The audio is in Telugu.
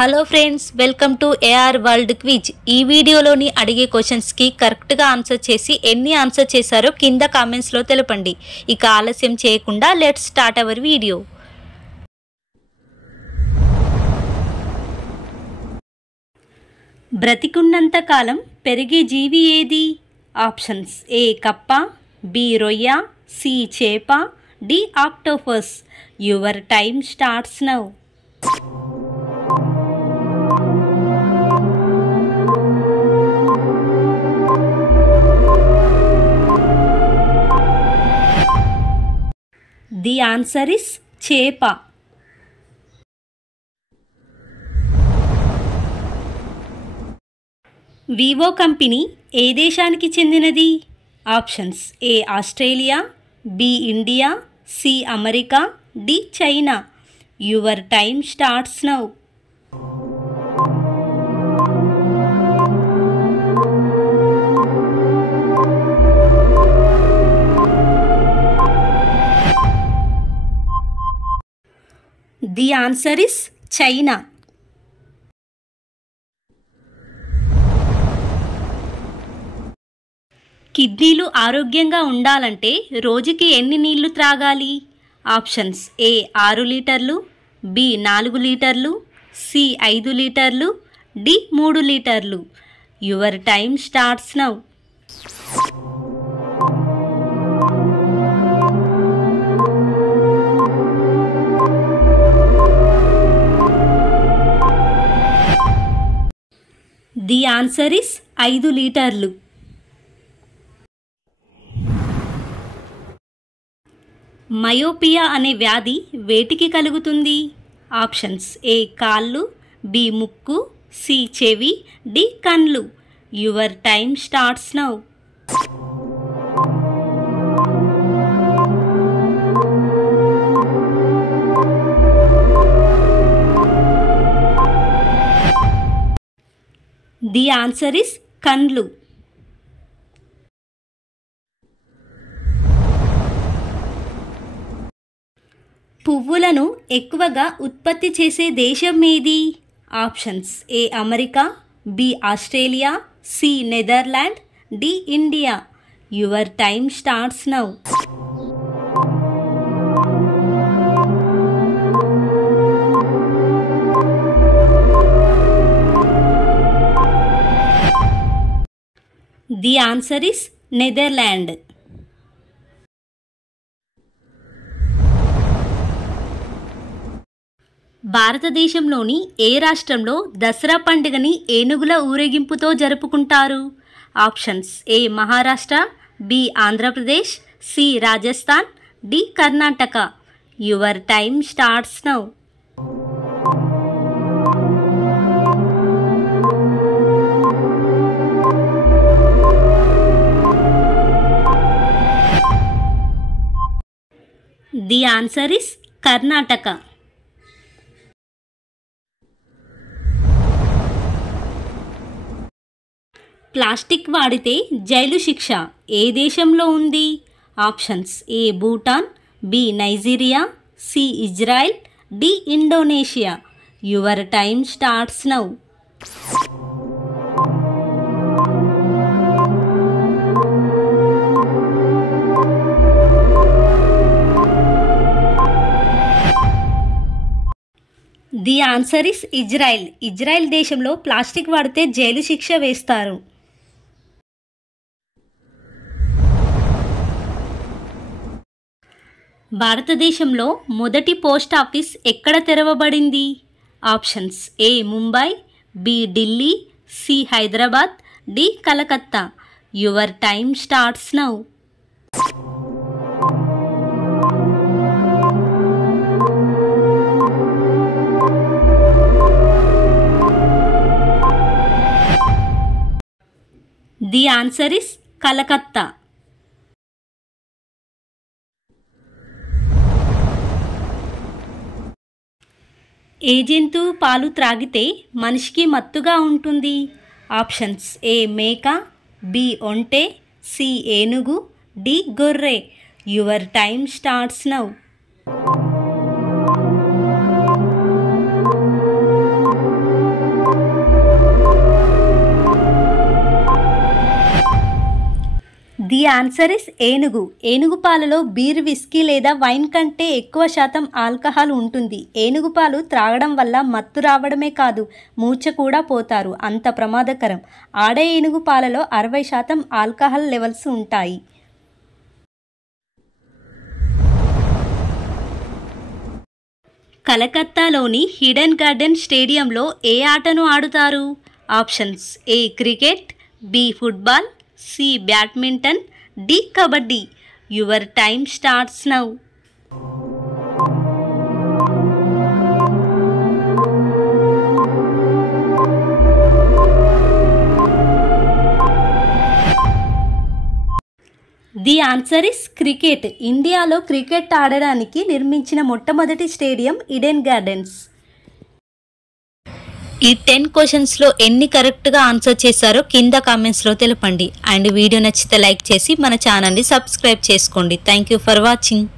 Hello friends, welcome to AR world quiz. ఈ వీడియోలోని అడిగే క్వశ్చన్స్కి కరెక్ట్గా ఆన్సర్ చేసి ఎన్ని ఆన్సర్ చేశారో కింద కామెంట్స్లో తెలపండి. ఇక ఆలస్యం చేయకుండా లెట్స్ స్టార్ట్ అవర్ వీడియో. బ్రతికున్నంత కాలం పెరిగే జీవి ఏది? ఆప్షన్స్: ఏ కప్ప, బి రొయ్య, సి చేప, D octopus. Your time starts now. The answer is చేప. వివో కంపెనీ ఏ దేశానికి చెందినది? Options: A Australia, B India, C America, D China. Your time starts now. The answer is China. కిడ్నీలు ఆరోగ్యంగా ఉండాలంటే రోజుకి ఎన్ని నీళ్లు త్రాగాలి? ఆప్షన్స్: ఏ 6 లీటర్లు, బి 4 లీటర్లు, సి 5 లీటర్లు, డి 3 లీటర్లు. Your time starts now. The answer is 5 లీటర్లు. మయోపియా అనే వ్యాధి వేటికి కలుగుతుంది? ఆప్షన్స్: ఏ కాళ్ళు, బి ముక్కు, సి చెవి, డి కళ్ళు. Your time starts now. The answer is కళ్ళు. పువ్వులను ఎక్కువగా ఉత్పత్తి చేసే దేశం ఏది? Options: A America, B Australia, C Netherland, D India. Your time starts now. The answer is Netherland. భారతదేశంలోని ఏ రాష్ట్రంలో దసరా పండుగని ఏనుగుల ఊరేగింపుతో జరుపుకుంటారు? Options: A Maharashtra, B Andhra Pradesh, C Rajasthan, D Karnataka. Your time starts now. The answer is Karnataka. Plastic వాడితే జైలు శిక్ష ఏ దేశంలో ఉంది? Options: A Bhutan, B Nigeria, C Israel, D Indonesia. Your time starts now. The answer is Israel. Israel దేశంలో ప్లాస్టిక్ వాడితే జైలు శిక్ష వేస్తారు. భారతదేశంలో మొదటి పోస్ట్ ఆఫీస్ ఎక్కడ తెరవబడింది? Options: A Mumbai, B Delhi, C Hyderabad, D Calcutta. Your time starts now. The answer is Calcutta. ఏ జంతువు పాలు త్రాగితే మనిషికి మత్తుగా ఉంటుంది? ఆప్షన్స్: ఏ మేక, బి ఒంటె, సి ఏనుగు, డి గొర్రె. Your time starts now. The answer is ఏనుగు. ఏనుగు పాలలో బీర్, విస్కీ లేదా వైన్ కంటే ఎక్కువ శాతం ఆల్కహాల్ ఉంటుంది. ఏనుగు పాలు త్రాగడం వల్ల మత్తు రావడమే కాదు, మూర్ఛ కూడా పోతారు. అంత ప్రమాదకరం. ఆడ ఏనుగు పాలలో 60% ఆల్కహాల్ లెవెల్స్ ఉంటాయి. కలకత్తాలోని హిడెన్ గార్డెన్ స్టేడియంలో ఏ ఆటను ఆడుతారు? Options A cricket, B football, C badminton, D kabaddi. Your time starts now. The answer is cricket. ఇండియాలో క్రికెట్ ఆడడానికి నిర్మించిన మొట్టమొదటి స్టేడియం ఈడెన్ గార్డెన్స్. ఈ 10 క్వశ్చన్స్లో ఎన్ని కరెక్ట్గా ఆన్సర్ చేశారో కింద కామెంట్స్లో తెలపండి. అండ్ వీడియో నచ్చితే లైక్ చేసి మన ఛానల్ని సబ్స్క్రైబ్ చేసుకోండి. Thank you for watching.